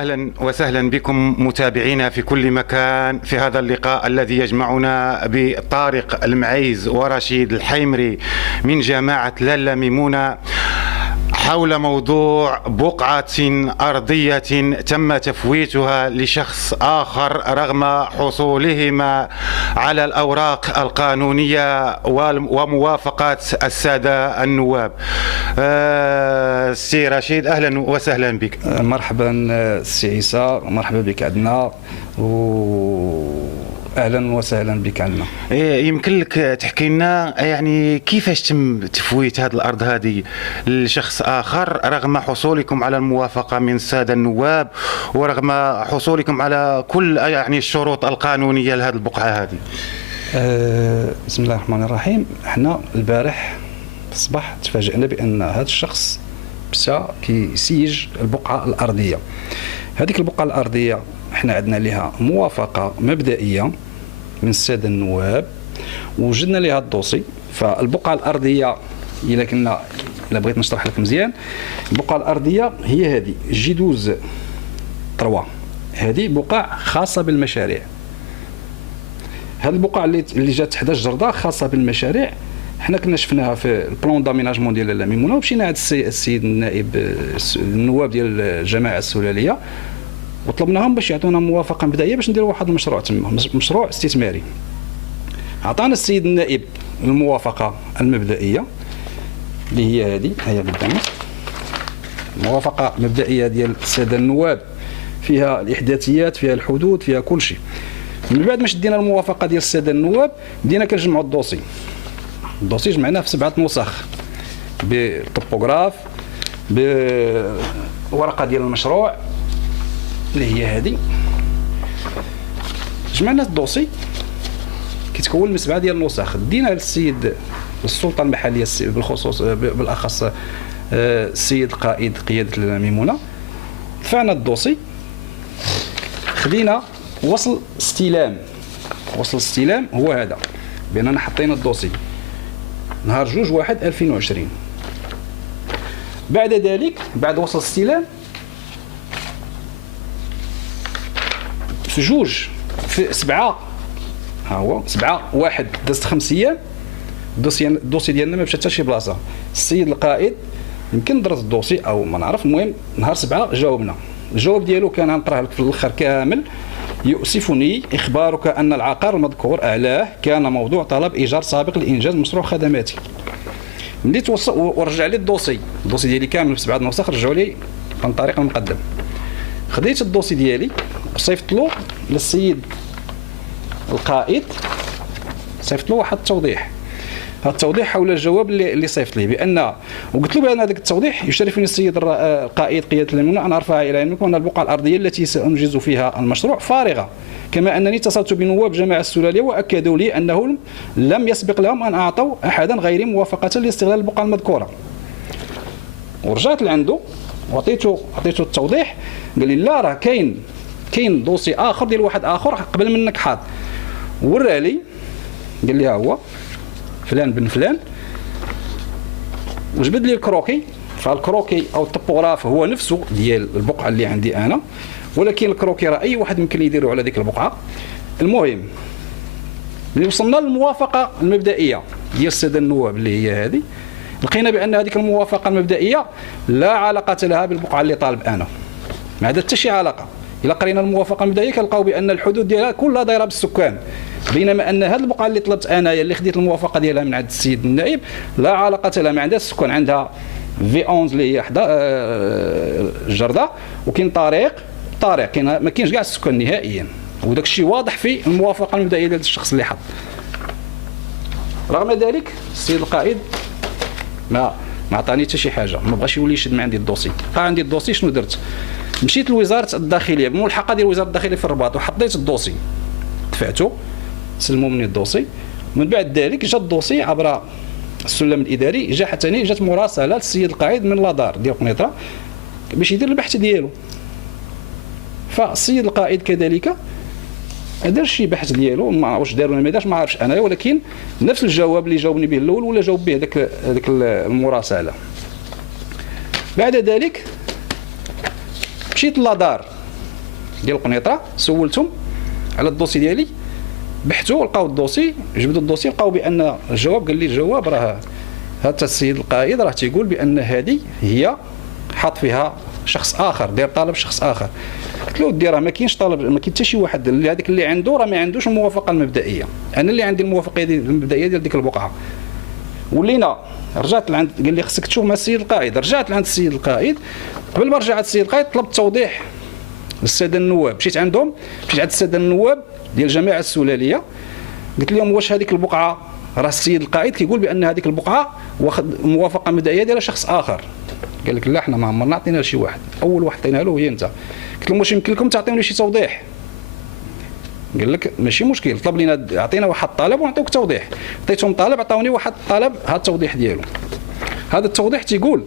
أهلا وسهلا بكم متابعينا في كل مكان في هذا اللقاء الذي يجمعنا بطارق المعيز ورشيد الحيمري من جماعة لالا ميمونة حول موضوع بقعة أرضية تم تفويتها لشخص آخر رغم حصولهما على الأوراق القانونية وموافقة السادة النواب. سي رشيد أهلا وسهلا بك. مرحبا سي عيسى، مرحبا بك عندنا اهلا وسهلا بك عندنا. يمكن لك تحكي لنا يعني كيفاش تم تفويت هذه الارض هذه لشخص اخر رغم حصولكم على الموافقه من الساده النواب ورغم حصولكم على كل يعني الشروط القانونيه لهذه البقعه هذه؟ بسم الله الرحمن الرحيم. احنا البارح في الصباح تفاجئنا بان هذا الشخص مشى كيسيج البقعه الارضيه. هذيك البقعه الارضيه احنا عندنا لها موافقه مبدئيه من الساده النواب، وجدنا لها الدوسي. فالبقعه الارضيه الا بغيت نشرح لك مزيان، البقعه الارضيه هي هذه جي12 3، هذه بقع خاصه بالمشاريع. هذه البقعه اللي جات حدا الجرده خاصه بالمشاريع، حنا كنا شفناها في البلان داميناجمون ديال لالا ميمونه، ومشينا عند السيد النائب النواب ديال الجماعه السلاليه وطلبناهم باش يعطونا موافقه مبدئيه باش نديروا واحد المشروع تما، مشروع استثماري. عطانا السيد النائب الموافقه المبدئيه اللي هي هذه، هي قدامك موافقه مبدئيه ديال الساده النواب، فيها الاحداثيات، فيها الحدود، فيها كل شيء. من بعد ما شدينا الموافقه ديال الساده النواب بدينا كنجمعوا الدوسي جمعناه في 7 نسخ بالطوبوغراف، بورقه ديال المشروع اللي هي هذه. جمعنا الدوسي كيتكون من 7 ديال النسخ، دينا للسيد السلطه المحليه بالخصوص بالاخص السيد قائد قياده لالا ميمونه. دفعنا الدوسي، خدينا وصل استلام هو هذا، باننا حطينا الدوسي نهار 2/1/2020. بعد ذلك بعد وصل الاستلام في 7 ها هو 7/1 دازت 5 ايام، الدوسي ديالنا ما مشى حتى شي بلاصه. السيد القائد يمكن درت الدوسي او ما نعرف، المهم نهار 7 جاوبنا. الجواب ديالو كان غنقراه لك في الاخر كامل. يؤسفني إخبارك أن العقار المذكور أعلاه كان موضوع طلب إيجار سابق لإنجاز مشروع خدماتي. ملي توصل ورجع لي الدوسي ديالي كامل في 7 نسخ، رجعوا لي عن طريق المقدم. خديت الدوسي ديالي وصيفط له للسيد القائد، صيفط له واحد التوضيح. هذا التوضيح حول الجواب اللي صيفط لي بان، وقلت له بان هذاك التوضيح يشرفني السيد القائد قياده الميمونه ان ارفع الى علمكم ان البقعه الارضيه التي سانجز فيها المشروع فارغه، كما انني اتصلت بنواب جماعه السلاليه واكدوا لي انه لم يسبق لهم ان اعطوا احدا غيري موافقه لاستغلال البقعه المذكوره. ورجعت لعنده وعطيته التوضيح، قال لي لا راه كاين دوسي اخر ديال واحد اخر قبل منك حاط. وراه لي قال لي ها هو فلان بن فلان، وجبد لي الكروكي. فالكروكي او الطوبوغراف هو نفسه ديال البقعه اللي عندي انا، ولكن الكروكي راه اي واحد يمكن يديروا على ديك البقعه. المهم ملي وصلنا للموافقه المبدئيه ديال الساده النواب اللي هي هذه، لقينا بان هذيك الموافقه المبدئيه لا علاقه لها بالبقعه اللي طالب انا، ما عندها حتى شي علاقه. الا قرينا الموافقه المبدئيه كنلقاو بان الحدود ديالها كلها دايره بالسكان، بينما ان هذه البقعه اللي طلبت انايا اللي خديت الموافقه ديالها من عند السيد النائب لا علاقه لها، ما عندهاش السكان، عندها في 11 اللي هي حدا الجرده، وكاين طريق ما كاينش كاع السكان نهائيا. وداك الشيء واضح في الموافقه المبدئيه ديال الشخص اللي حط. رغم ذلك السيد القائد ما عطاني حتى شي حاجه، ما بغاش يولي يشد من عندي الدوسي. بقى عندي الدوسي. شنو درت؟ مشيت لوزاره الداخليه بملحقه ديال وزاره الداخليه في الرباط وحطيت الدوسي، دفعته، سلموا مني الدوسي. من بعد ذلك جا الدوسي عبر السلم الاداري، جات مراسله للسيد القائد من لادار ديال قنيطره باش يدير البحث ديالو. فالسيد القائد كذلك ما دارش شي بحث ديالو، ما واش دار ولا ما دارش ما عرفش انا، ولكن نفس الجواب اللي جاوبني به الاول ولا جاوب به هذاك المراسله. بعد ذلك مشيت للدار ديال القنيطره، سولتهم على الدوسي ديالي، بحثوا لقاو الدوسي، جبدوا الدوسي لقاو بان الجواب، قال لي الجواب راه هذا السيد القائد راه تيقول بان هذه هي حاط فيها شخص اخر، داير طلب شخص اخر. قلت له دير راه ما كاينش طلب، ما كاين حتى شي واحد اللي هذاك اللي عنده راه ما عندوش الموافقه المبدئيه، انا اللي عندي الموافقه المبدئيه ديال ديك البقعه. ولينا رجعت لعند، قال لي خصك تشوف مع السيد القائد، رجعت لعند السيد القائد، قبل ما رجعت السيد القائد طلبت توضيح للساده النواب، مشيت عندهم، مشيت عند الساده النواب ديال الجماعه السلاليه، قلت لهم واش هذيك البقعه راه السيد القائد كيقول بان هذيك البقعه واخد موافقه مبدئيه ديال شخص اخر. قال لك لا، حنا ما عمرنا عطينا لشي واحد، اول واحد عطينا له هي انت. قلت لهم واش يمكن لكم تعطيوني شي توضيح؟ قال لك ماشي مشكل، طلب لينا عطينا واحد الطلب ونعطيوك توضيح. عطيتهم طلب، عطاوني واحد الطلب، هذا التوضيح ديالو. هذا التوضيح تيقول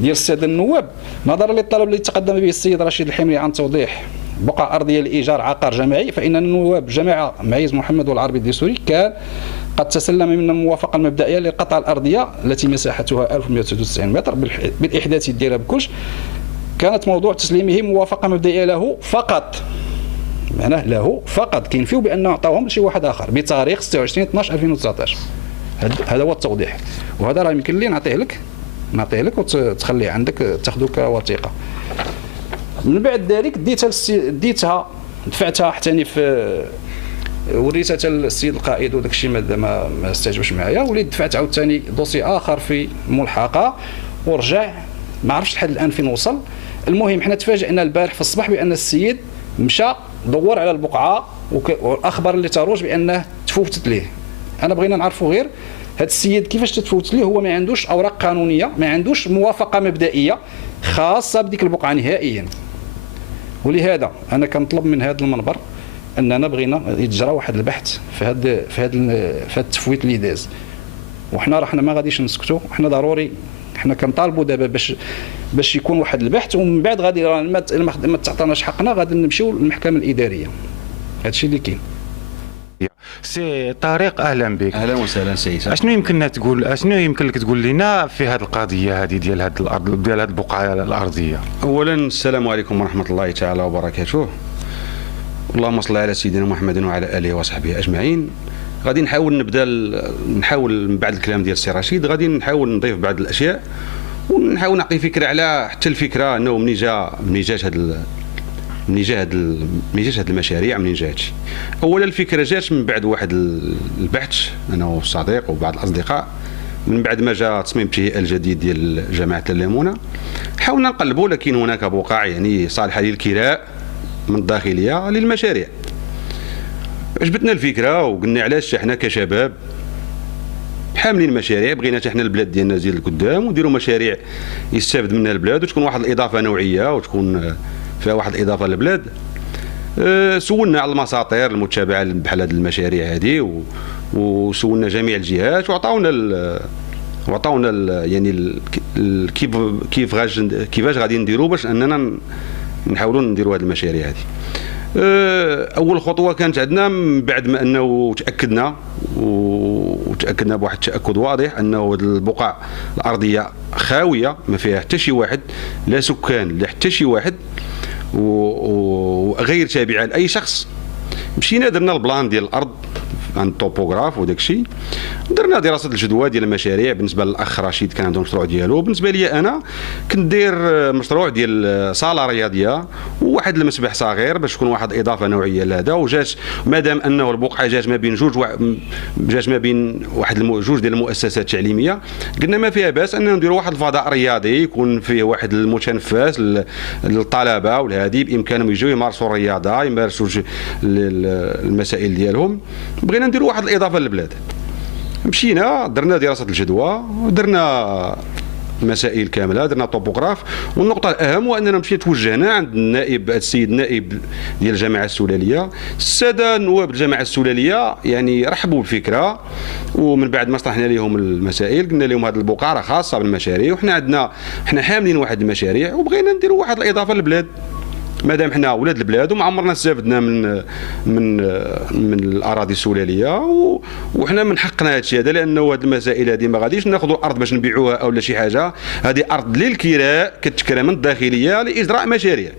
ديال الساده النواب: نظرا للطلب الذي تقدم به السيد رشيد الحمري عن توضيح بقعة أرضية لإيجار عقار جماعي، فإن النواب جماعة معيز محمد والعربي الديسوري كان قد تسلم من الموافقة المبدئية للقطعة الأرضية التي مساحتها 1193 متر بالإحداث ديالها بكلش. كانت موضوع تسليمه موافقة مبدئية له فقط، معناه له فقط، كاين فيه بأنه عطاوهم لشي واحد آخر بتاريخ 26/12/2019. هذا هو التوضيح، وهذا راه يمكن لي نعطيه لك وتخليه عندك تاخذه كوثيقة. من بعد ذلك ديتها دفعتها حتى في وريتها للسيد القائد، وداك الشيء ما استعجبش معايا، وليت دفعت عاوتاني دوسي اخر في ملحقه ورجع، ما عرفتش لحد الان فين وصل. المهم حنا تفاجئنا البارح في الصباح بان السيد مشى دور على البقعه واخبر اللي تروج بانه تفوتت ليه. انا بغينا نعرفوا غير هذا السيد كيفاش تتفوت ليه، هو ما عندوش اوراق قانونيه، ما عندوش موافقه مبدئيه خاصه بديك البقعه نهائيا. ولهذا انا كنطلب من هذا المنبر اننا بغينا يتجرى واحد البحث في هذا التفويت اللي داز، وحنا ما غاديش نسكتوا. حنا ضروري حنا كنطالبوا دابا باش يكون واحد البحث، ومن بعد غادي ما تعطيناش حقنا غادي نمشيو للمحكمه الاداريه. هذا الشيء اللي كاين. سي طارق، اهلا بك. اهلا وسهلا سيد. اشنو يمكن لك تقول لنا في هذه القضيه هذه ديال هذه الارض، ديال هذه البقعه الارضيه؟ اولا السلام عليكم ورحمه الله تعالى وبركاته. اللهم صل على سيدنا محمد وعلى اله وصحبه اجمعين. غادي نحاول من بعد الكلام ديال السي رشيد غادي نحاول نضيف بعض الاشياء، ونحاول نعطي فكره على حتى الفكره انه منين جات هاد المشاريع، منين جاتش. اولا الفكره جات من بعد واحد البحث انا والصديق وبعض الاصدقاء، من بعد ما جاء تصميم التهيئه الجديد ديال جماعه الليمونه. حاولنا نقلبوا، لكن هناك بقاع يعني صالحه للكراء من الداخليه للمشاريع. عجبتنا الفكره وقلنا علاش حنا كشباب حاملين مشاريع، بغينا حتى حنا البلاد ديالنا تزيد لقدام ونديروا مشاريع يستافد منها البلاد وتكون واحد الاضافه نوعيه وتكون فيها واحد الاضافه للبلاد. سولنا على المساطير المتبعه بحال هذه المشاريع هذه، وسولنا جميع الجهات وعطاونا يعني كيفاش غادي نديروا باش اننا نحاولوا نديروا هذه المشاريع هذه. اول خطوه كانت عندنا من بعد ما انه تاكدنا بواحد التاكد واضح انه البقع الارضيه خاويه ما فيها حتى شي واحد، لا سكان لا حتى شي واحد، وغير تابعه لاي شخص. مشينا درنا البلان ديال الارض عند الطوبوغراف وداك الشيء، درنا دراسه الجدوى ديال المشاريع. بالنسبه للاخ رشيد كان عنده مشروع ديالو، بالنسبه لي انا كنت داير مشروع ديال صاله رياضيه وواحد المسبح صغير باش تكون واحد اضافه نوعيه لهذا. وجات مادام انه البقعه جات ما بين جوج ديال المؤسسات التعليميه، قلنا ما فيها باس اننا نديروا واحد الفضاء رياضي يكون فيه واحد المتنفس للطلبه والهادي، بامكانهم يجوا يمارسوا الرياضه، يمارسوا المسائل ديالهم. بغينا نديروا واحد الاضافه للبلاد. مشينا درنا دراسه الجدوى ودرنا مسائل كامله، درنا طوبوغراف. والنقطه الاهم هو اننا مشينا توجهنا عند النائب، السيد النائب ديال الجماعه السلاليه. الساده نواب الجماعه السلاليه يعني رحبوا بالفكره، ومن بعد ما شرحنا لهم المسائل قلنا لهم هذه البقعه راه خاصه بالمشاريع، وحنا حنا حاملين واحد المشاريع وبغينا نديروا واحد الاضافه للبلاد. مادام حنا ولاد البلاد وما عمرنا استفدنا من الاراضي السلاليه، وحنا من حقنا هذا الشيء هذا، لانه هذه المسائل هذه ما غاديش ناخذوا الارض باش نبيعوها او لا شي حاجه. هذه ارض للكراء كتكرى من الداخليه لاجراء مشاريع.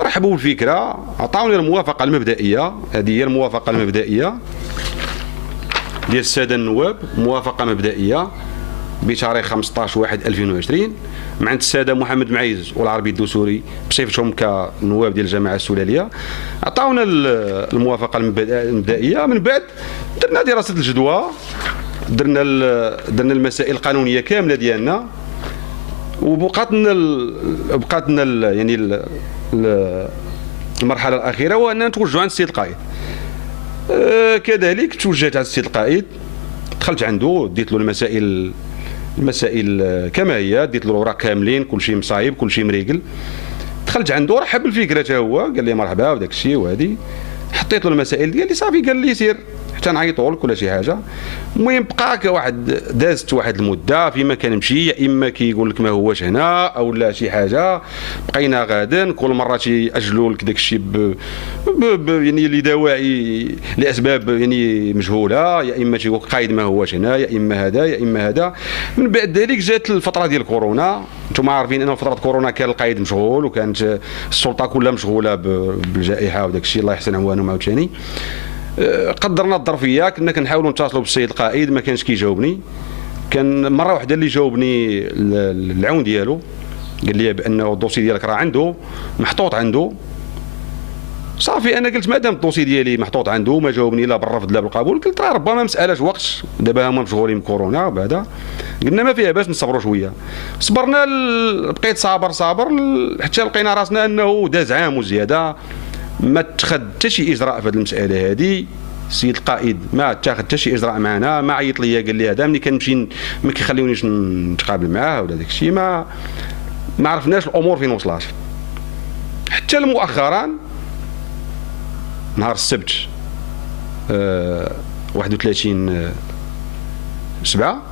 رحبوا بالفكره، عطاوني الموافقه المبدئيه. هذه هي الموافقه المبدئيه ديال الساده النواب، موافقه مبدئيه بتاريخ 15/1/2020 مع الساده محمد معيز والعربي الدسوري بصفتهم كنواب ديال الجماعه السلاليه. عطاونا الموافقه المبدئيه. من بعد درنا دراسه الجدوى، درنا المسائل القانونيه كامله ديالنا، وبقات لنا يعني المرحله الاخيره هو اننا نتوجهوا عند السيد القائد. كذلك توجهت على السيد القائد، دخلت عنده، ديت له المسائل كما هي، ديت له الاوراق كاملين، كل شيء مصايب، كل شيء مريقل. دخلت عنده، رحب بالفكره حتى هو، قال لي مرحبا وداك الشيء وهذه. حطيت له المسائل ديالي صافي، قال لي سير حتى نعيطوا لك ولا شي حاجه. المهم بقى دازت واحد المده فيما كنمشي، يا اما كيقول لك ما هوش هنا او لا شي حاجه، بقينا غادن كل مره تيأجلوا لك داك الشيء يعني لدواعي لاسباب يعني مجهوله، يا اما تيقول قايد ما هوش هنا، يا اما هذا يا اما هذا. من بعد ذلك جات الفتره ديال كورونا، انتم عارفين ان فتره كورونا كان القايد مشغول وكانت السلطه كلها مشغوله بالجائحه وداك الشيء، الله يحسن عوانهم عاوتاني. قدرنا الظرفيه، كنا كنحاولوا نتصلوا بالسيد القائد، ما كانش كيجاوبني. كان مره واحده اللي جاوبني العون ديالو، قال لي بانه الدوسي ديالك راه عنده محطوط عنده. صافي انا قلت مادام الدوسي ديالي محطوط عنده ما جاوبني لا بالرفض لا بالقبول، قلت راه ربما مساله وقت، دابا هما مشغولين بكورونا بعدا. قلنا ما فيها باس نصبروا شويه. صبرنا، بقيت صابر حتى لقينا راسنا انه داز عام وزياده ما اتخذ حتى شي اجراء في هذه المساله هذه. السيد القائد ما اتخذ حتى شي اجراء معنا، ما عيط ليا قال لي هذا ملي كنمشي ما كيخليونيش نتقابل معاه ولا داك الشيء، ما عرفناش الامور فين وصلات. حتى مؤخرا نهار السبت 31/7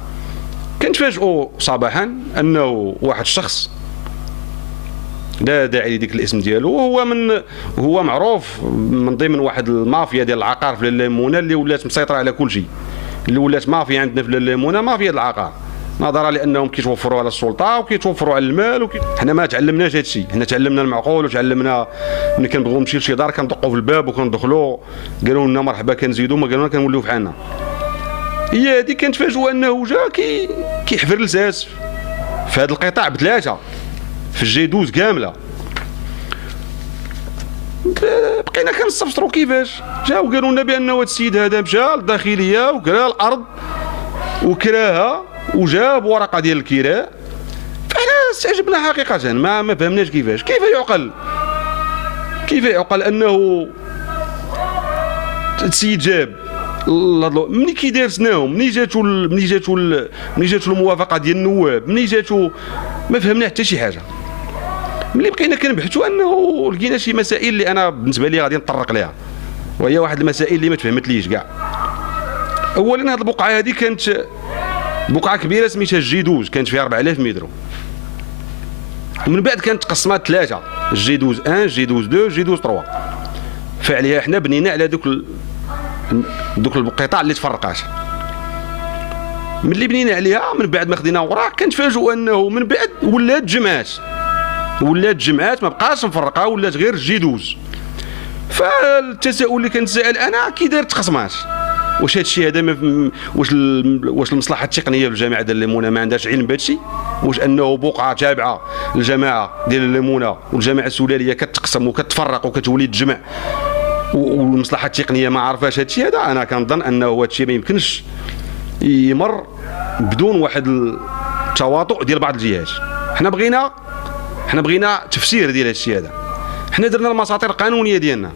كنتفاجئوا صباحا انه واحد الشخص لا داعي لذكر الاسم ديالو، هو معروف من ضمن واحد المافيا ديال العقار في الليمونه اللي ولات مسيطره على كل شيء، اللي ولات مافيا عندنا في الليمونه، مافيا العقار، نظرا لانهم كيتوفروا على السلطه وكيتوفروا على المال حنا ما تعلمناش هذا الشيء، حنا تعلمنا المعقول وتعلمنا ملي كنبغيو نمشيو لشي دار كندقوا في الباب وكندخلوا، قالوا لنا مرحبا كنزيدوا، ما قالوا لنا كنوليو بحالنا. هي هذه كنتفاجئوا انه جا كيحفر الساس في هذا القطاع بثلاثه في الجيدوز كامله. بقينا كنستفسروا كيفاش جاو، قالوا لنا بانه هذا السيد هذا مشى للداخليه وكرا الارض وكراها وجاب ورقه ديال الكراء. فاحنا استعجبنا حقيقه، ما فهمناش كيف يعقل انه السيد جاب ملي كيدارسناهم، ملي جاتو الموافقه ديال النواب، ملي جاتو ما فهمنا حتى شي حاجه. ملي بقينا كنبحثوا انه لقينا شي مسائل اللي انا بالنسبه لي غادي نطرق ليها، وهي واحد المسائل اللي ما تفهمتليش كاع. اولا هذه البقعه هذه كانت بقعه كبيره سميتها الجيدوز، كانت فيها 4000 متر، ومن بعد كانت تقسمات ثلاثه، الجيدوز 1 الجيدوز 2 الجيدوز 3. فعليها حنا بنينا على دوك القطاع اللي تفرقات. ملي بنينا عليها من بعد ما خدينا اوراق كنتفاجئوا انه من بعد ولات جمعات ما بقاش مفرقه، ولات غير الجيدوز. فالتساؤل اللي كنتسائل انا كي داير تقسمات، واش هذا الشيء هذا واش المصلحه التقنيه بالجامعه ديال الليمونه ما عندهاش علم بهذا الشيء؟ واش انه بقعه تابعه للجماعه ديال الليمونه والجماعه السلاليه كتقسم وكتفرق وكتولي تجمع والمصلحه التقنيه ما عرفاش هذا الشيء هذا؟ انا كنظن انه هذا الشيء ما يمكنش يمر بدون واحد التواطؤ ديال بعض الجهات. حنا بغينا تفسير ديال هذا الشيء هذا. حنا درنا المساطير القانونيه ديالنا،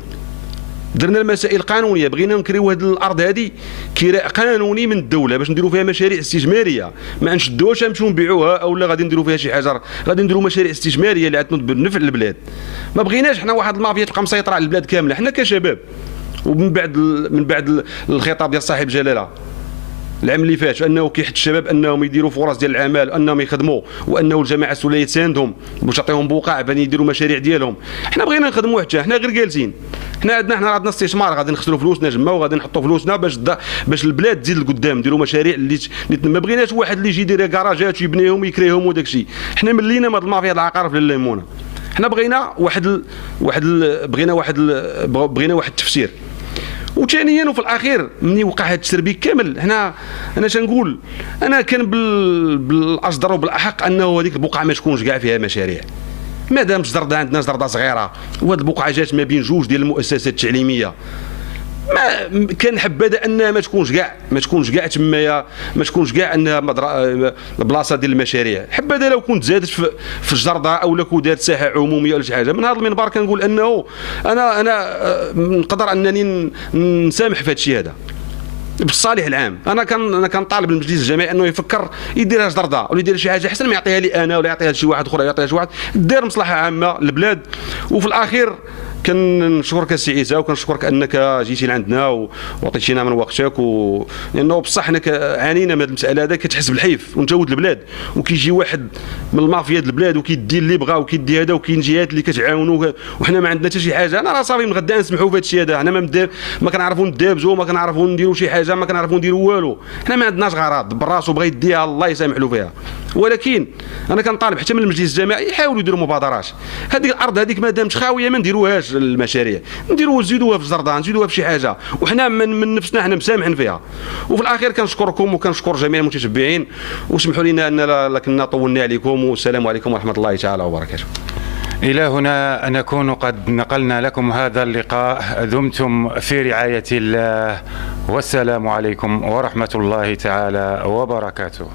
درنا المسائل القانونيه، بغينا نكريو هذه الارض هذه كراء قانوني من الدوله باش نديروا فيها مشاريع استثماريه، ما نشدوهاش نمشيو نبيعوها او لا غادي نديروا فيها شي حاجه، غادي نديروا مشاريع استثماريه اللي غتنوض بالنفع للبلاد. ما بغيناش حنا واحد المافيا تبقى مسيطره على البلاد كامله. حنا كشباب، ومن بعد الخطاب ديال صاحب جلاله العام اللي فات انه كيحث الشباب انهم يديروا فرص ديال العمل، انهم يخدموا، وانه الجماعه السلاليه تساندهم باش تعطيهم بقع بان يديروا مشاريع ديالهم. حنا بغينا نخدموا حتى حنا غير جالسين. حنا عندنا استثمار، غادي نخسروا فلوسنا جما وغادي نحطوا فلوسنا باش البلاد تزيد لقدام، نديروا مشاريع اللي ما بغيناش واحد اللي يجي يدير كراجات ويبنيهم ويكريهم وداك الشيء. حنا ملينا من المافيا العقار في الليمونه. حنا بغينا بغينا واحد التفسير. وثانيا وفي الاخير ملي وقع هذا التسربيك كامل انا شنقول انا كان بالاصدر وبالاحق انه هذيك البقعه ما تكونش كاع فيها مشاريع. مادام جدرده عندنا جدرده صغيره وهذه البقعه جات ما بين جوج ديال المؤسسات التعليميه، ما كان حبذا انها ما تكونش كاع تمايا، ما تكونش كاع انها بلاصه ديال المشاريع. حبذا لو كنت زادت في الجرده او لو كنت دارت ساحه عموميه ولا شي حاجه. من هذا المنبر كنقول انه انا نقدر انني نسامح في هذا الشيء هذا بالصالح العام. انا كنطالب المجلس الجماعي انه يفكر يديرها جدرده ولا يدير شي حاجه احسن ما يعطيها لي انا ولا يعطيها لشي واحد اخر، يعطيها لشي واحد دير مصلحه عامه للبلاد. وفي الاخير كنشكرك السي عيسى وكنشكرك انك جيتي لعندنا وعطيتينا من وقتك لانه بصح حنا عانينا من هذه المساله هذا. كتحس بالحيف وانت ولد البلاد وكيجي واحد من المافيا ديال البلاد وكيدي اللي بغا وكيدي هذا، وكاين جهات اللي كتعاونوا وحنا ما عندنا حتى شي حاجه. انا راه صافي من غدا نسمحوا في هذا الشيء هذا. حنا ما كنعرفوا ندابزوا، ما كنعرفوا نديروا شي حاجه، ما كنعرفوا نديروا والو. حنا ما عندناش غرض بالراس وبغى يديها الله يسامح له فيها. ولكن انا كنطالب حتى من المجلس الجماعي يحاولوا يديروا مبادرات. هذيك الارض هذيك ما دامت خاويه ما نديروهاش المشاريع، نديروها نزيدوها في الزرده، نزيدوها في شي حاجه، وحنا من نفسنا حنا مسامحين فيها. وفي الاخير كنشكركم وكنشكر جميع المتتبعين، وسمحوا لنا ان كنا طولنا عليكم، والسلام عليكم ورحمه الله تعالى وبركاته. إلى هنا نكون قد نقلنا لكم هذا اللقاء. دمتم في رعاية الله، والسلام عليكم ورحمة الله تعالى وبركاته.